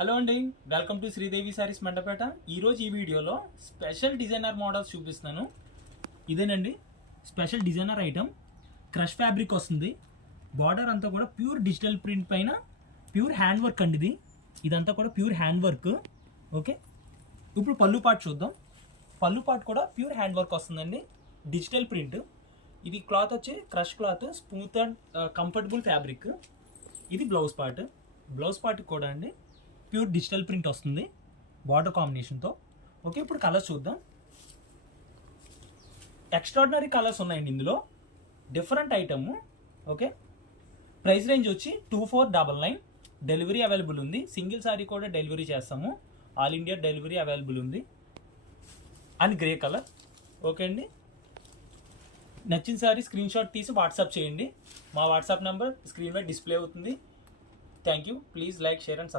Hello అండి, welcome to Sridevi saris Mandapeta. ఈరోజు ఈ వీడియోలో స్పెషల్ డిజైనర్ మోడల్స్ చూపిస్తాను. ఇదేనండి special designer item. Crush fabric వస్తుంది. బార్డర్ అంతా కూడా ప్యూర్ డిజిటల్ ప్రింట్ పైన ప్యూర్ హ్యాండ్ వర్క్ అండి. ఇదంతా కూడా ప్యూర్ హ్యాండ్ వర్క్. ఓకే, ఇప్పుడు పళ్ళు పార్ట్ చూద్దాం. పళ్ళు పార్ట్ కూడా ప్యూర్ హ్యాండ్ వర్క్ వస్తుందండి, డిజిటల్ ప్రింట్. ఇది క్లాత్ వచ్చి crush cloth, smooth and comfortable fabric. ఇది బ్లౌజ్ పార్ట్. బ్లౌజ్ పార్ట్ కూడా అండి ప్యూర్ డిజిటల్ ప్రింట్ వస్తుంది బార్డర్ కాంబినేషన్తో. ఓకే, ఇప్పుడు కలర్స్ చూద్దాం. ఎక్స్ట్రాడినరీ కలర్స్ ఉన్నాయండి ఇందులో, different item. Okay, price range వచ్చి 2499. డెలివరీ అవైలబుల్ ఉంది. సింగిల్ సారీ కూడా డెలివరీ చేస్తాము. ఆల్ ఇండియా డెలివరీ అవైలబుల్ ఉంది. And grey colour. ఓకే అండి, నచ్చిన సారీ స్క్రీన్ షాట్ తీసి వాట్సాప్ చేయండి. మా వాట్సాప్ నెంబర్ స్క్రీన్ మీద డిస్ప్లే అవుతుంది. Thank you. Please like, share and subscribe.